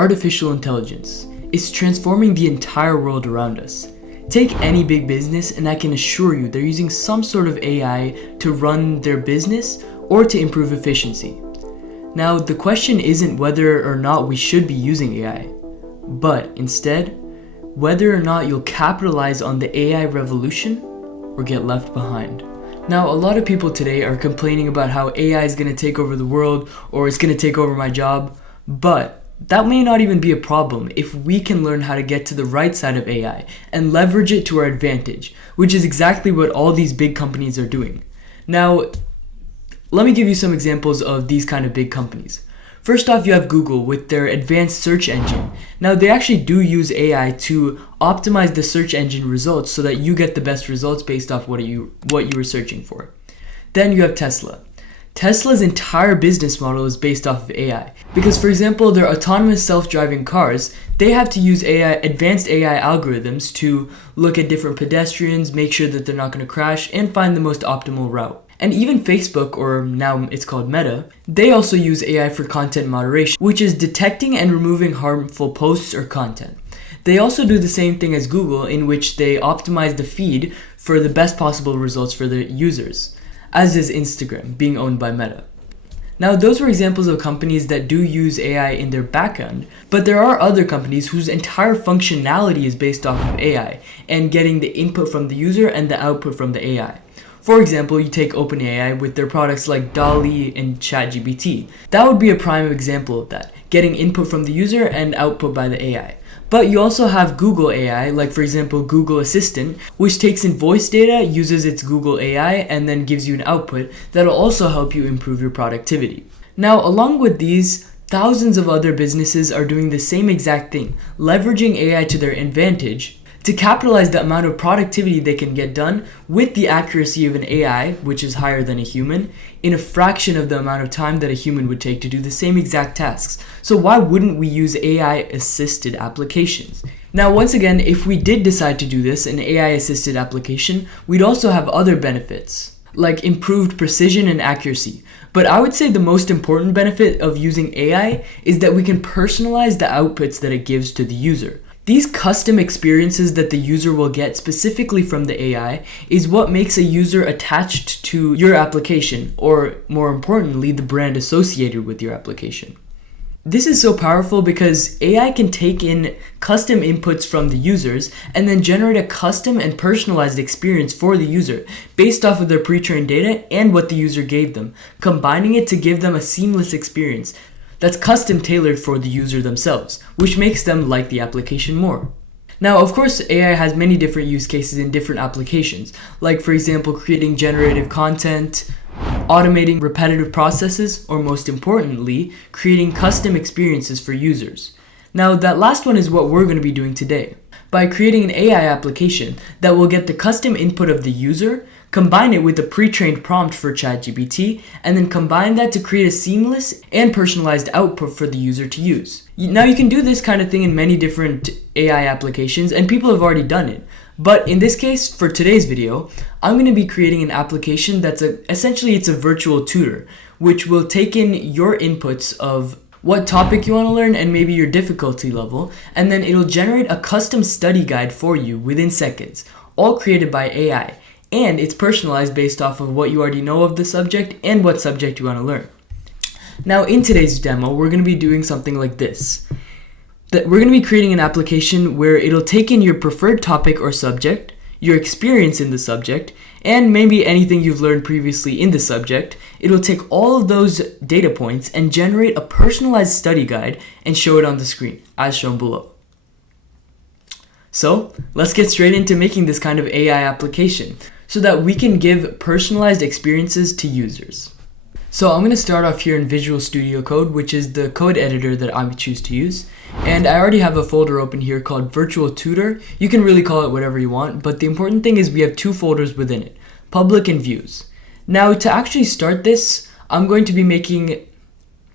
artificial intelligence is transforming the entire world around us. Take any big business and I can assure you they're using some sort of AI to run their business or to improve efficiency. Now, the question isn't whether or not we should be using AI, but instead, whether or not you'll capitalize on the AI revolution or get left behind. Now, a lot of people today are complaining about how AI is going to take over the world or it's going to take over my job, but that may not even be a problem if we can learn how to get to the right side of AI and leverage it to our advantage, which is exactly what all these big companies are doing. Now, let me give you some examples of these kind of big companies. First off, you have Google with their advanced search engine. Now, they actually do use AI to optimize the search engine results so that you get the best results based off what you were searching for. Then you have Tesla. Tesla's entire business model is based off of AI. Because, for example, their autonomous self-driving cars, they have to use advanced AI algorithms to look at different pedestrians, make sure that they're not going to crash, and find the most optimal route. And even Facebook, or now it's called Meta, they also use AI for content moderation, which is detecting and removing harmful posts or content. They also do the same thing as Google, in which they optimize the feed for the best possible results for their users, as is Instagram, being owned by Meta. Now, those were examples of companies that do use AI in their backend, but there are other companies whose entire functionality is based off of AI and getting the input from the user and the output from the AI. For example, you take OpenAI with their products like DALL-E and ChatGPT. That would be a prime example of that, getting input from the user and output by the AI. But you also have Google AI, like for example Google Assistant, which takes in voice data, uses its Google AI, and then gives you an output that'll also help you improve your productivity. Now, along with these, thousands of other businesses are doing the same exact thing, leveraging AI to their advantage to capitalize the amount of productivity they can get done with the accuracy of an AI, which is higher than a human, in a fraction of the amount of time that a human would take to do the same exact tasks. So why wouldn't we use AI-assisted applications? Now, once again, if we did decide to do this, an AI-assisted application, we'd also have other benefits, like improved precision and accuracy. But I would say the most important benefit of using AI is that we can personalize the outputs that it gives to the user. These custom experiences that the user will get specifically from the AI is what makes a user attached to your application, or more importantly, the brand associated with your application. This is so powerful because AI can take in custom inputs from the users and then generate a custom and personalized experience for the user based off of their pre-trained data and what the user gave them, combining it to give them a seamless experience that's custom tailored for the user themselves, which makes them like the application more. Now, of course, AI has many different use cases in different applications, like for example, creating generative content, automating repetitive processes, or most importantly, creating custom experiences for users. Now, that last one is what we're going to be doing today. By creating an AI application that will get the custom input of the user, combine it with a pre-trained prompt for ChatGPT, and then combine that to create a seamless and personalized output for the user to use. Now, you can do this kind of thing in many different AI applications, and people have already done it. But in this case, for today's video, I'm going to be creating an application that's essentially it's a virtual tutor, which will take in your inputs of what topic you want to learn and maybe your difficulty level, and then it'll generate a custom study guide for you within seconds, all created by AI. And it's personalized based off of what you already know of the subject and what subject you want to learn. Now, in today's demo, we're going to be doing something like this. We're going to be creating an application where it'll take in your preferred topic or subject, your experience in the subject, and maybe anything you've learned previously in the subject. It'll take all of those data points and generate a personalized study guide and show it on the screen, as shown below. So, let's get straight into making this kind of AI application so that we can give personalized experiences to users. So I'm going to start off here in Visual Studio Code, which is the code editor that I choose to use. And I already have a folder open here called Virtual Tutor. You can really call it whatever you want, but the important thing is we have two folders within it, Public and Views. Now, to actually start this, I'm going to be making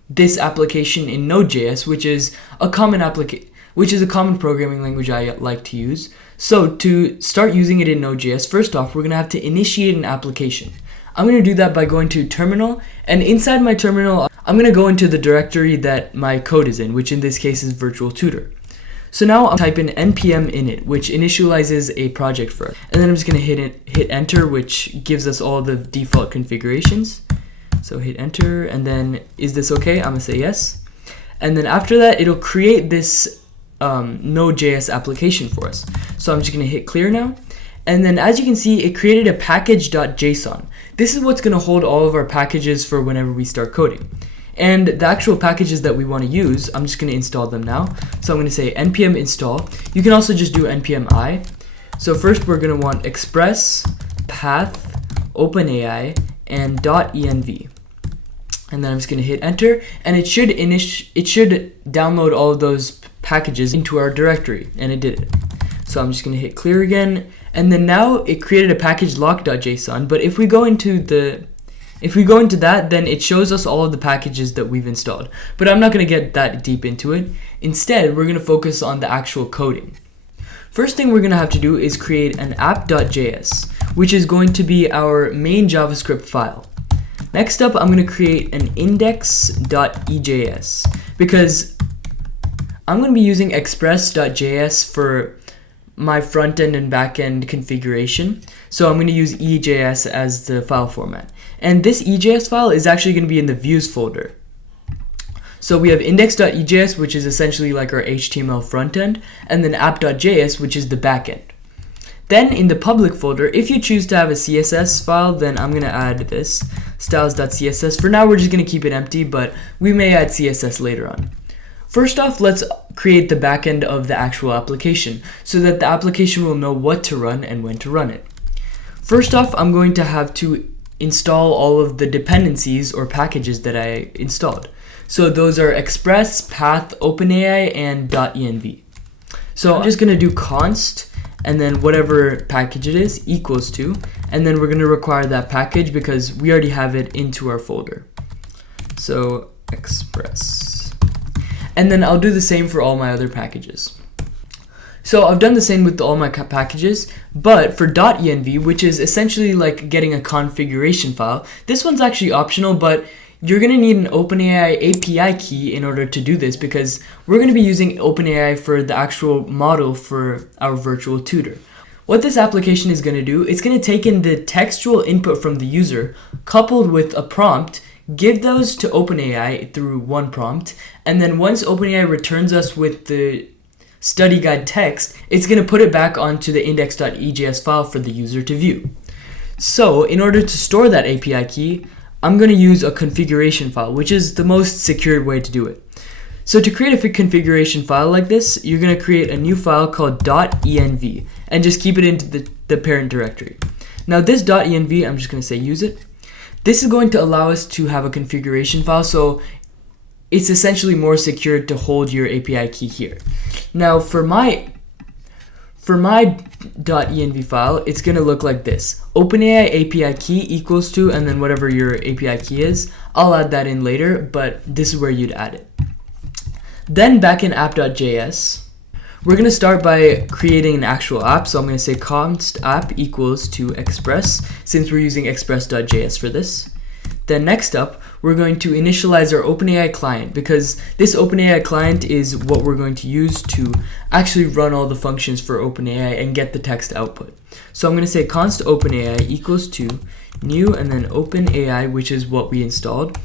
this application in Node.js, which is a common programming language I like to use. So to start using it in Node.js, first off, we're going to have to initiate an application. I'm going to do that by going to terminal, and inside my terminal, I'm going to go into the directory that my code is in, which in this case is virtual tutor. So now I'll type in npm init, which initializes a project for us. And then I'm just going to hit enter, which gives us all the default configurations. So hit enter, and then is this okay? I'm going to say yes. And then after that, it'll create this Node.js application for us. So I'm just going to hit clear now. And then as you can see, it created a package.json. This is what's going to hold all of our packages for whenever we start coding. And the actual packages that we want to use, I'm just going to install them now. So I'm going to say npm install. You can also just do npm I. So first we're going to want express, path, OpenAI, and .env. And then I'm just going to hit enter, and it should download all of those packages into our directory, and it did it. So I'm just going to hit clear again, and then now it created a package lock.json. But if we go into that, then it shows us all of the packages that we've installed. But I'm not going to get that deep into it. Instead, we're going to focus on the actual coding. First thing we're going to have to do is create an app.js, which is going to be our main JavaScript file. Next up, I'm going to create an index.ejs because I'm going to be using express.js for my front end and back end configuration. So I'm going to use EJS as the file format. And this EJS file is actually going to be in the views folder. So we have index.ejs, which is essentially like our HTML front end, and then app.js, which is the back end. Then in the public folder, if you choose to have a CSS file, then I'm going to add this, styles.css. For now, we're just going to keep it empty, but we may add CSS later on. First off, let's create the backend of the actual application so that the application will know what to run and when to run it. First off, I'm going to have to install all of the dependencies or packages that I installed. So those are express, path, OpenAI, and .env. So I'm just going to do const and then whatever package it is equals to, and then we're going to require that package because we already have it into our folder. So express. And then I'll do the same for all my other packages. So I've done the same with all my packages, but for .env, which is essentially like getting a configuration file, this one's actually optional, but you're going to need an OpenAI API key in order to do this because we're going to be using OpenAI for the actual model for our virtual tutor. What this application is going to do, it's going to take in the textual input from the user coupled with a prompt, give those to OpenAI through one prompt, and then once OpenAI returns us with the study guide text, it's going to put it back onto the index.ejs file for the user to view. So in order to store that API key, I'm going to use a configuration file, which is the most secured way to do it. So to create a configuration file like this, you're going to create a new file called .env and just keep it into the parent directory. Now this .env, I'm just going to say use it. This is going to allow us to have a configuration file, so it's essentially more secure to hold your API key here. Now for my .env file, it's going to look like this. OpenAI API key equals to, and then whatever your API key is. I'll add that in later, but this is where you'd add it. Then back in app.js, we're going to start by creating an actual app. So I'm going to say const app equals to express, since we're using express.js for this. Then next up, we're going to initialize our OpenAI client because this OpenAI client is what we're going to use to actually run all the functions for OpenAI and get the text output. So I'm going to say const OpenAI equals to new and then OpenAI, which is what we installed,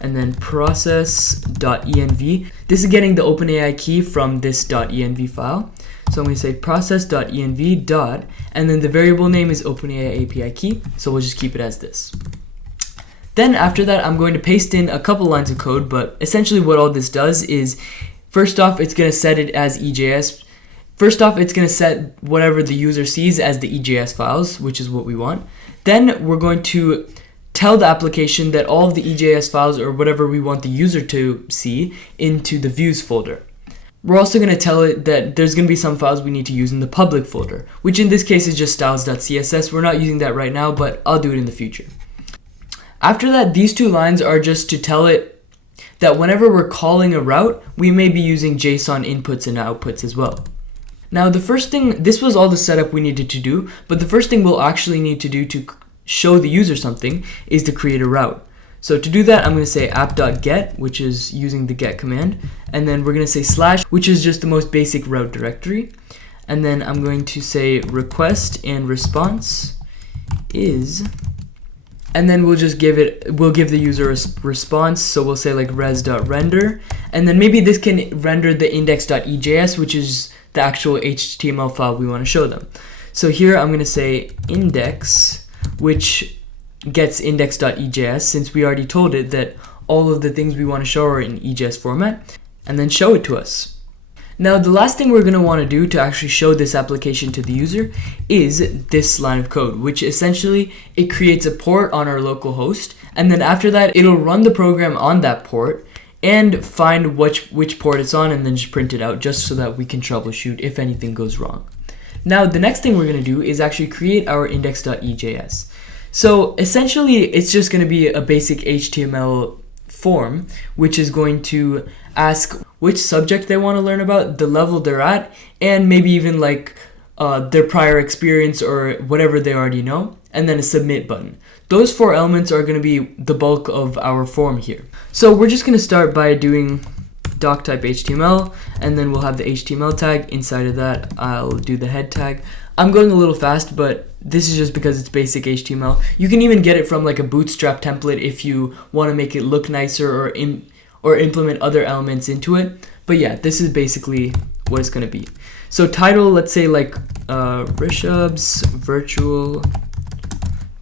and then process.env. This is getting the OpenAI key from this .env file. So I'm going to say process.env dot, and then the variable name is OpenAI API key. So we'll just keep it as this. Then after that, I'm going to paste in a couple lines of code, but essentially what all this does is, first off, it's going to set it as EJS. First off, it's going to set whatever the user sees as the EJS files, which is what we want. Then we're going to tell the application that all of the EJS files or whatever we want the user to see into the views folder. We're also going to tell it that there's going to be some files we need to use in the public folder, which in this case is just styles.css. We're not using that right now, but I'll do it in the future. After that, these two lines are just to tell it that whenever we're calling a route, we may be using JSON inputs and outputs as well. Now the first thing, this was all the setup we needed to do, but the first thing we'll actually need to do to show the user something is to create a route. So to do that, I'm going to say app.get, which is using the get command, and then we're going to say slash, which is just the most basic route directory, and then I'm going to say request and response is, and then we'll give the user a response. So we'll say like res.render, and then maybe this can render the index.ejs, which is the actual HTML file we want to show them. So here I'm going to say index, which gets index.ejs, since we already told it that all of the things we want to show are in EJS format, and then show it to us. Now the last thing we're going to want to do to actually show this application to the user is this line of code, which essentially it creates a port on our local host, and then after that it'll run the program on that port and find which port it's on, and then just print it out just so that we can troubleshoot if anything goes wrong. Now the next thing we're going to do is actually create our index.ejs. So essentially it's just going to be a basic HTML form, which is going to ask which subject they want to learn about, the level they're at, and maybe even like their prior experience or whatever they already know, and then a submit button. Those 4 elements are going to be the bulk of our form here. So we're just going to start by doing doc type HTML, and then we'll have the HTML tag. Inside of that, I'll do the head tag. I'm going a little fast, but this is just because it's basic HTML. You can even get it from like a Bootstrap template if you want to make it look nicer or implement other elements into it. But yeah, this is basically what it's going to be. So title, let's say like Rishabh's virtual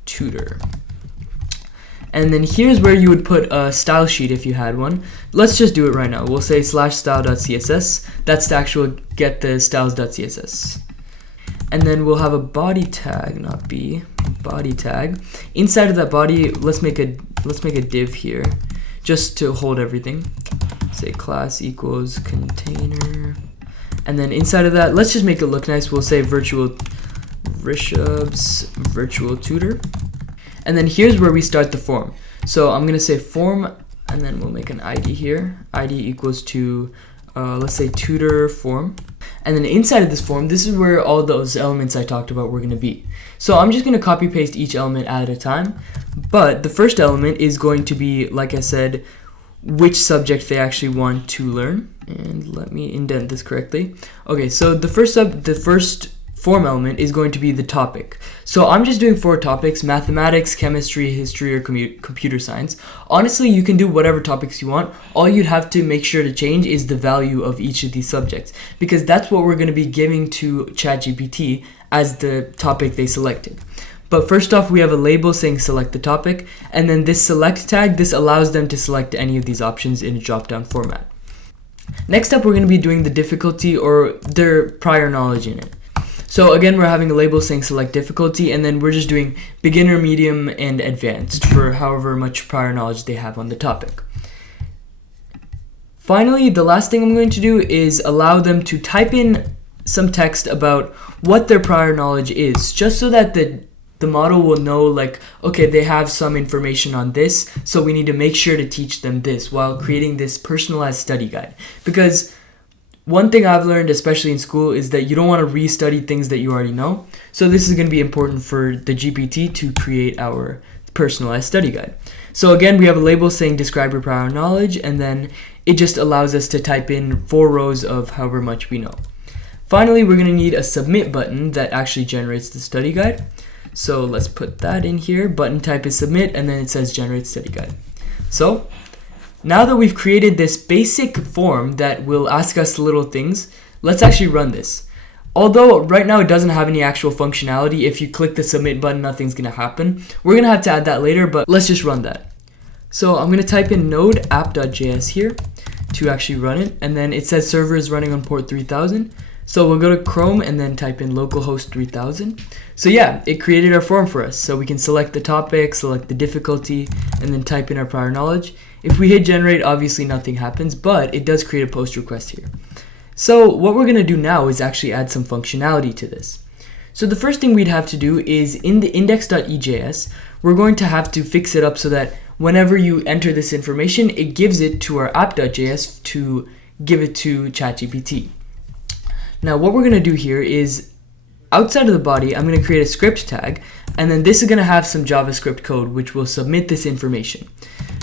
tutor. And then here's where you would put a style sheet if you had one. Let's just do it right now. We'll say /style.css. That's the actual get the styles.css. And then we'll have a body tag, not b, body tag. Inside of that body, let's make a div here, just to hold everything. Say class equals container, and then inside of that, let's just make it look nice. We'll say Rishabh's virtual tutor, and then here's where we start the form. So I'm gonna say form, and then we'll make an ID here. ID equals to let's say tutor form. And then inside of this form, this is where all those elements I talked about were going to be. So I'm just going to copy paste each element at a time. But the first element is going to be, like I said, which subject they actually want to learn. And let me indent this correctly. Okay, so the first form element is going to be the topic. So I'm just doing 4 topics: mathematics, chemistry, history, or computer science. Honestly, you can do whatever topics you want. All you'd have to make sure to change is the value of each of these subjects, because that's what we're going to be giving to ChatGPT as the topic they selected. But first off, we have a label saying select the topic, and then this select tag, this allows them to select any of these options in a drop-down format. Next up, we're going to be doing the difficulty or their prior knowledge in it. So again, we're having a label saying select difficulty, and then we're just doing beginner, medium, and advanced for however much prior knowledge they have on the topic. Finally, the last thing I'm going to do is allow them to type in some text about what their prior knowledge is, just so that the model will know, like, okay, they have some information on this, so we need to make sure to teach them this while creating this personalized study guide. Because one thing I've learned, especially in school, is that you don't want to restudy things that you already know. So this is going to be important for the GPT to create our personalized study guide. So again, we have a label saying describe your prior knowledge, and then it just allows us to type in 4 rows of however much we know. Finally, we're going to need a submit button that actually generates the study guide. So let's put that in here. Button type is submit, and then it says generate study guide. So now that we've created this basic form that will ask us little things, let's actually run this. Although right now it doesn't have any actual functionality, if you click the submit button, nothing's going to happen. We're going to have to add that later, but let's just run that. So I'm going to type in node app.js here to actually run it, and then it says server is running on port 3000. So we'll go to Chrome and then type in localhost 3000. So yeah, it created our form for us. So we can select the topic, select the difficulty, and then type in our prior knowledge. If we hit generate, obviously nothing happens, but it does create a post request here. So what we're going to do now is actually add some functionality to this. So the first thing we'd have to do is in the index.ejs, we're going to have to fix it up so that whenever you enter this information, it gives it to our app.js to give it to ChatGPT. Now what we're going to do here is outside of the body, I'm going to create a script tag, and then this is going to have some JavaScript code which will submit this information.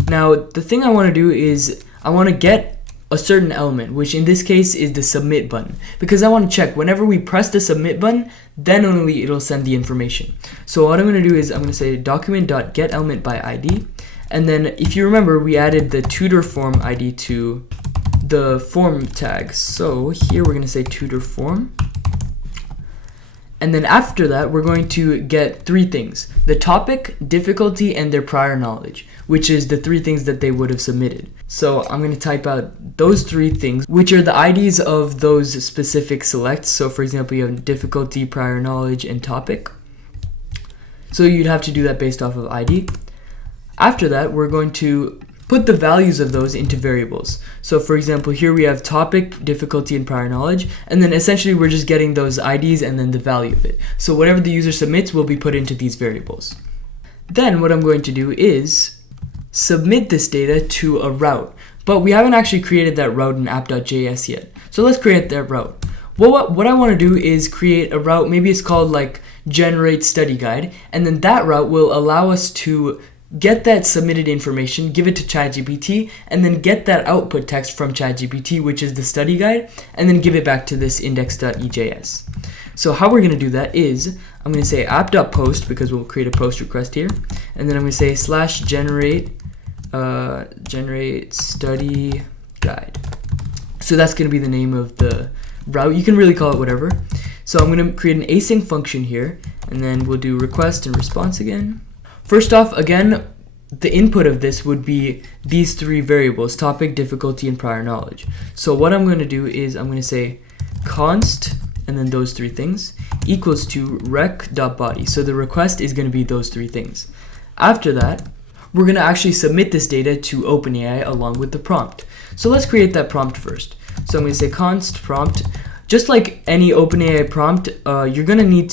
Now, the thing I want to do is I want to get a certain element, which in this case is the submit button, because I want to check whenever we press the submit button, then only it'll send the information. So what I'm going to do is I'm going to say document.getElementById, and then if you remember, we added the tutor form ID to the form tag. So here we're going to say tutor form. And then after that, we're going to get three things: the topic, difficulty, and their prior knowledge, which is the three things that they would have submitted. So I'm going to type out those three things, which are the IDs of those specific selects. So for example, you have difficulty, prior knowledge, and topic. So you'd have to do that based off of ID. After that, we're going to put the values of those into variables. So for example, here we have topic, difficulty, and prior knowledge, and then essentially we're just getting those IDs and then the value of it. So whatever the user submits will be put into these variables. Then what I'm going to do is submit this data to a route, but we haven't actually created that route in app.js yet. So let's create that route. Well, what I want to do is create a route, maybe it's called like generate study guide, and then that route will allow us to get that submitted information, give it to ChatGPT, and then get that output text from ChatGPT, which is the study guide, and then give it back to this index.ejs. So how we're going to do that is, I'm going to say app.post, because we'll create a post request here, and then I'm going to say /generate study guide. So that's going to be the name of the route. You can really call it whatever. So I'm going to create an async function here, and then we'll do request and response again. First off, again, the input of this would be these three variables: topic, difficulty, and prior knowledge. So what I'm going to do is I'm going to say const, and then those three things, equals to rec.body. So the request is going to be those three things. After that, we're going to actually submit this data to OpenAI along with the prompt. So let's create that prompt first. So I'm going to say const prompt. Just like any OpenAI prompt, you're going to need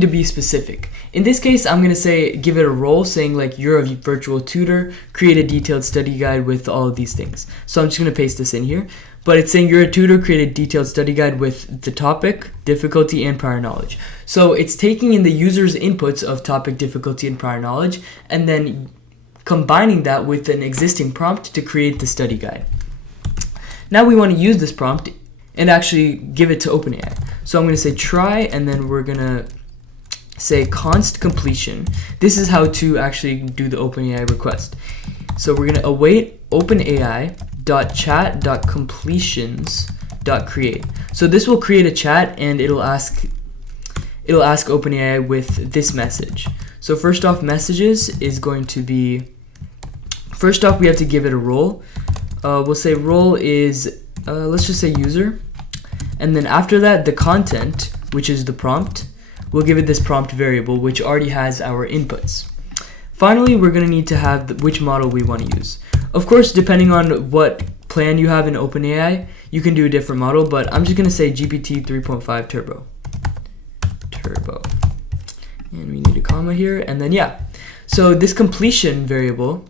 to be specific. In this case, I'm going to say give it a role, saying like you're a virtual tutor, create a detailed study guide with all of these things. So I'm just going to paste this in here. But it's saying you're a tutor, create a detailed study guide with the topic, difficulty, and prior knowledge. So it's taking in the user's inputs of topic, difficulty, and prior knowledge, and then combining that with an existing prompt to create the study guide. Now we want to use this prompt and actually give it to OpenAI. So I'm going to say try, and then we're going to say const completion. This is how to actually do the OpenAI request. So we're going to await OpenAI.chat.completions.create. So this will create a chat, and it'll ask OpenAI with this message. So first off, messages is going to be, first off we have to give it a role. We'll say role is let's just say user, and then after that the content, which is the prompt, we'll give it this prompt variable which already has our inputs. Finally, we're going to need to have which model we want to use. Of course, depending on what plan you have in OpenAI, you can do a different model, but I'm just going to say GPT 3.5 Turbo. And we need a comma here, and then yeah. So this completion variable,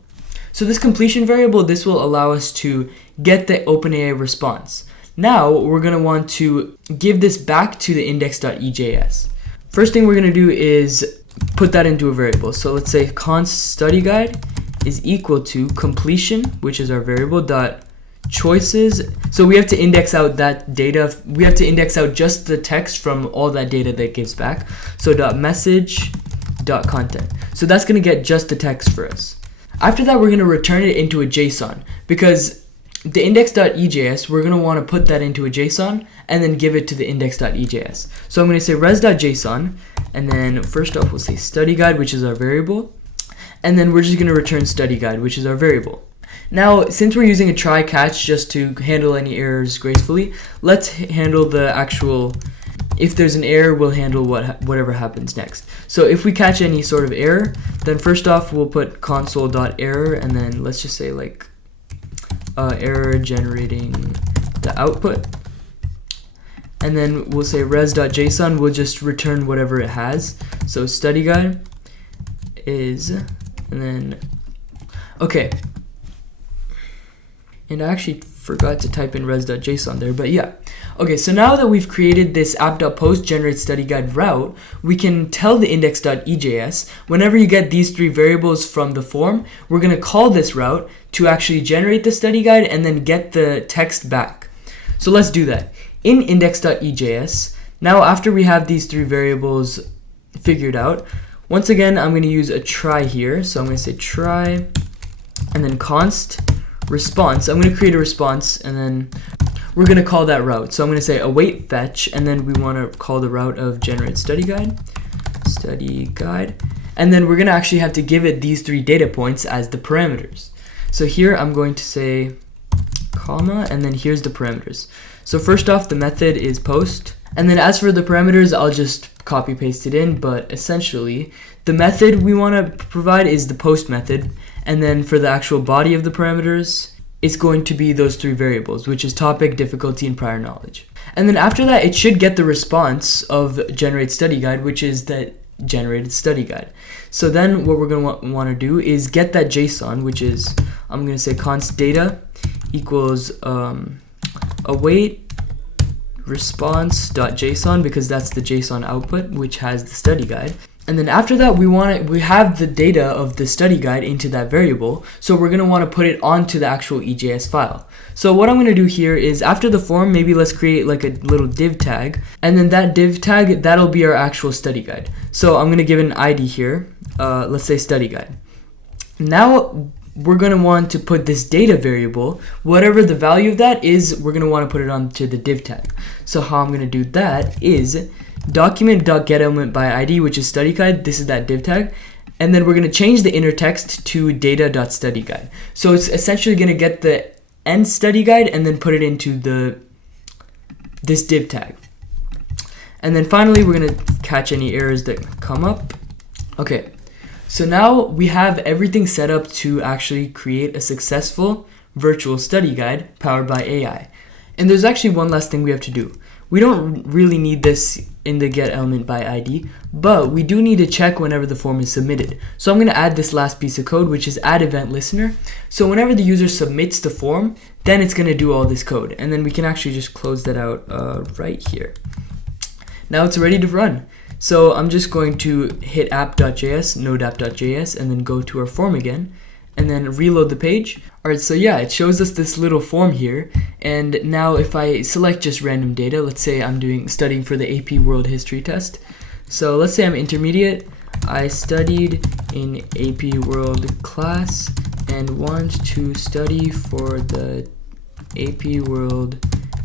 this will allow us to get the OpenAI response. Now we're going to want to give this back to the index.ejs. First thing we're going to do is put that into a variable. So let's say const study guide is equal to completion, which is our variable, dot choices. So we have to index out that data. We have to index out just the text from all that data that gives back. So dot message dot content. So that's going to get just the text for us. After that, we're going to return it into a JSON, because the index.ejs, we're going to want to put that into a JSON and then give it to the index.ejs. So I'm going to say res.json, and then first off we'll say study guide, which is our variable, and then we're just going to return study guide, which is our variable. Now, since we're using a try catch just to handle any errors gracefully, let's handle the actual, if there's an error, we'll handle whatever happens next. So if we catch any sort of error, then first off we'll put console.error, and then let's just say like error generating the output, and then we'll say res.json, we'll just return whatever it has. So study guide is, and then okay, And I actually forgot to type in res.json there, but yeah. Okay, so now that we've created this app.post generate study guide route, we can tell the index.ejs, whenever you get these three variables from the form, we're going to call this route to actually generate the study guide and then get the text back. So let's do that. In index.ejs, now after we have these three variables figured out, once again, I'm going to use a try here. So I'm going to say try and then const response. I'm going to create a response and then we're going to call that route. So I'm going to say await fetch, and then we want to call the route of generate study guide, and then we're going to actually have to give it these three data points as the parameters. So here I'm going to say comma, and then here's the parameters. So first off, the method is post, and then as for the parameters, I'll just copy paste it in, but essentially the method we want to provide is the post method, and then for the actual body of the parameters, it's going to be those three variables, which is topic, difficulty, and prior knowledge. And then after that, it should get the response of generate study guide, which is that generated study guide. So then what we're going to want to do is get that JSON, which is, I'm going to say const data equals await response.json, because that's the JSON output, which has the study guide. And then after that, we have the data of the study guide into that variable, so we're going to want to put it onto the actual EJS file. So what I'm going to do here is, after the form, maybe let's create like a little div tag, and then that div tag, that'll be our actual study guide. So I'm going to give it an ID here, let's say study guide. Now we're going to want to put this data variable, whatever the value of that is, we're going to want to put it onto the div tag. So how I'm going to do that is document.getElementById, which is study guide. This is that div tag, and then we're going to change the inner text to data.studyguide. So it's essentially going to get the end study guide and then put it into this div tag. And then finally, we're going to catch any errors that come up. Okay, so now we have everything set up to actually create a successful virtual study guide powered by AI. And there's actually one last thing we have to do. We don't really need this in the getElementById, but we do need to check whenever the form is submitted. So I'm going to add this last piece of code, which is add event listener. So whenever the user submits the form, then it's going to do all this code. And then we can actually just close that out right here. Now it's ready to run. So I'm just going to hit app.js, nodeapp.js, and then go to our form again, and then reload the page. Alright, so yeah, it shows us this little form here, and now if I select just random data, let's say I'm studying for the AP World History test. So let's say I'm intermediate, I studied in AP World class and want to study for the AP World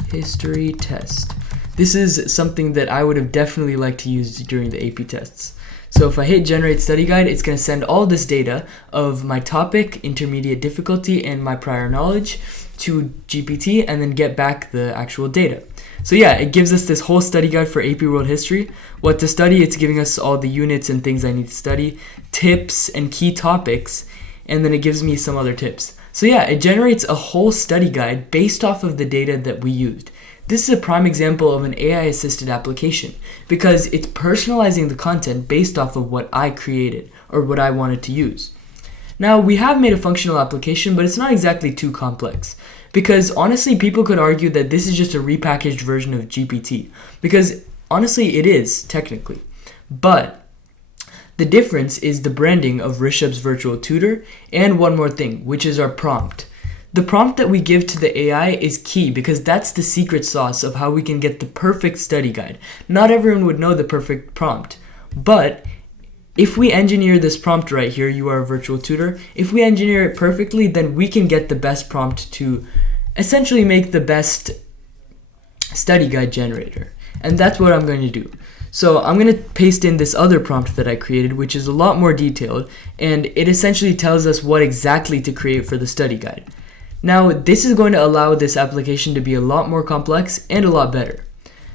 History test. This is something that I would have definitely liked to use during the AP tests. So if I hit generate study guide, it's going to send all this data of my topic, intermediate difficulty, and my prior knowledge to GPT, and then get back the actual data. So yeah, it gives us this whole study guide for AP World History. What to study, it's giving us all the units and things I need to study, tips and key topics, and then it gives me some other tips. So yeah, it generates a whole study guide based off of the data that we used. This is a prime example of an AI-assisted application because it's personalizing the content based off of what I created or what I wanted to use. Now, we have made a functional application, but it's not exactly too complex because honestly, people could argue that this is just a repackaged version of GPT because honestly, it is technically. But the difference is the branding of Rishabh's virtual tutor and one more thing, which is our prompt. The prompt that we give to the AI is key because that's the secret sauce of how we can get the perfect study guide. Not everyone would know the perfect prompt, but if we engineer this prompt right here, you are a virtual tutor, if we engineer it perfectly, then we can get the best prompt to essentially make the best study guide generator. And that's what I'm going to do. So I'm going to paste in this other prompt that I created, which is a lot more detailed, and it essentially tells us what exactly to create for the study guide. Now, this is going to allow this application to be a lot more complex and a lot better.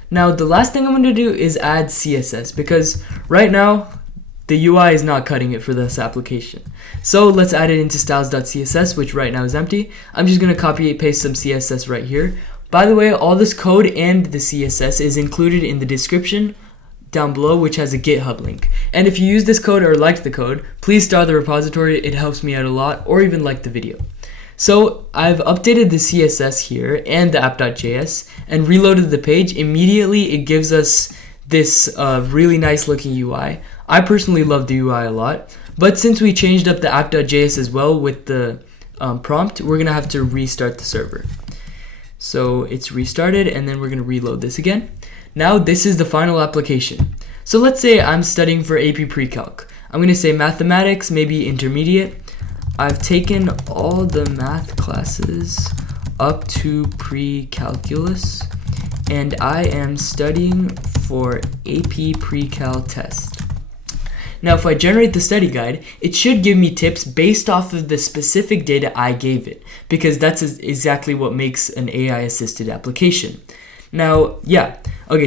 Now, the last thing I'm going to do is add CSS because right now, the UI is not cutting it for this application. So let's add it into styles.css, which right now is empty. I'm just going to copy and paste some CSS right here. By the way, all this code and the CSS is included in the description down below, which has a GitHub link. And if you use this code or liked the code, please start the repository. It helps me out a lot, or even like the video. So I've updated the CSS here and the app.js and reloaded the page. Immediately it gives us this really nice looking UI. I personally love the UI a lot, but since we changed up the app.js as well with the prompt, we're gonna have to restart the server. So it's restarted, and then we're gonna reload this again. Now this is the final application. So let's say I'm studying for AP Pre-Calc. I'm gonna say mathematics, maybe intermediate. I've taken all the math classes up to pre-calculus, and I am studying for AP Pre-Cal test. Now if I generate the study guide, it should give me tips based off of the specific data I gave it, because that's exactly what makes an AI assisted application. Now,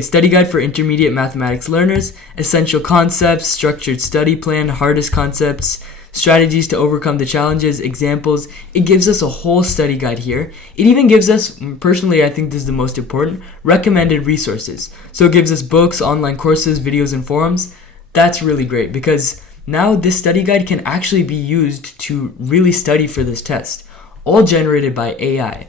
study guide for intermediate mathematics learners, essential concepts, structured study plan, hardest concepts, strategies to overcome the challenges, examples. It gives us a whole study guide here. It even gives us, personally I think this is the most important, recommended resources. So it gives us books, online courses, videos, and forums. That's really great because now this study guide can actually be used to really study for this test, all generated by AI.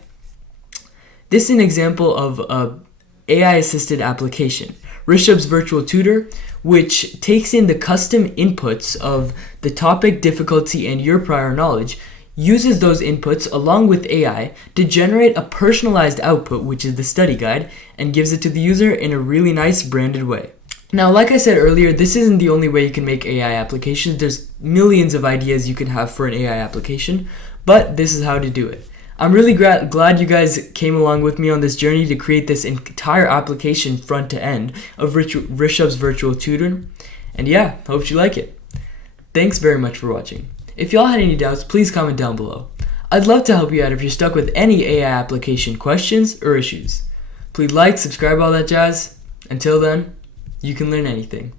This is an example of a AI-assisted application, Rishabh's Virtual Tutor, which takes in the custom inputs of the topic, difficulty, and your prior knowledge, uses those inputs along with AI to generate a personalized output, which is the study guide, and gives it to the user in a really nice branded way. Now, like I said earlier, this isn't the only way you can make AI applications. There's millions of ideas you can have for an AI application, but this is how to do it. I'm really glad you guys came along with me on this journey to create this entire application front to end of Rishabh's Virtual Tutor. And yeah, hope you like it. Thanks very much for watching. If y'all had any doubts, please comment down below. I'd love to help you out if you're stuck with any AI application questions or issues. Please like, subscribe, all that jazz. Until then, you can learn anything.